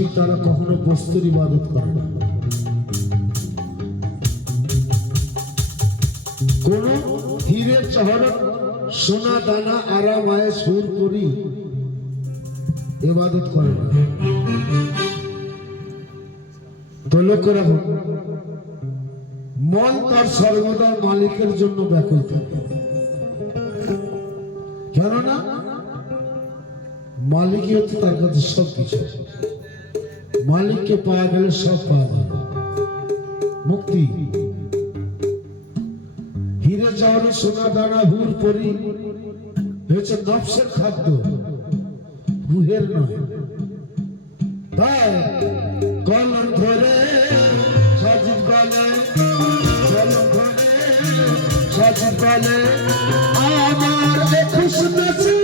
নাস্তিক তারা কখনো বস্তুর ইবাদত করে না। কোন হীরে জহরত সোনা দানা আরাম আয়ে সুর করি ইবাদত করে না। তো লক্ষ্য রাখুন, মন তার সর্বদা মালিকের জন্য ব্যাকুল থাকে। কেননা মালিকই হচ্ছে তার কাছে সবকিছু। মালিককে পাওয়া গেলে সব পাওয়া যাবে, মুক্তি। হীরে জহরত সোনা দানা হুর পরি হচ্ছে নফসের খাদ্য, রুহের নয়। তাই কলম ধরে সাজিদ বলে, কলম ধরে সাজিদ বলে, আমার খুশ নসিব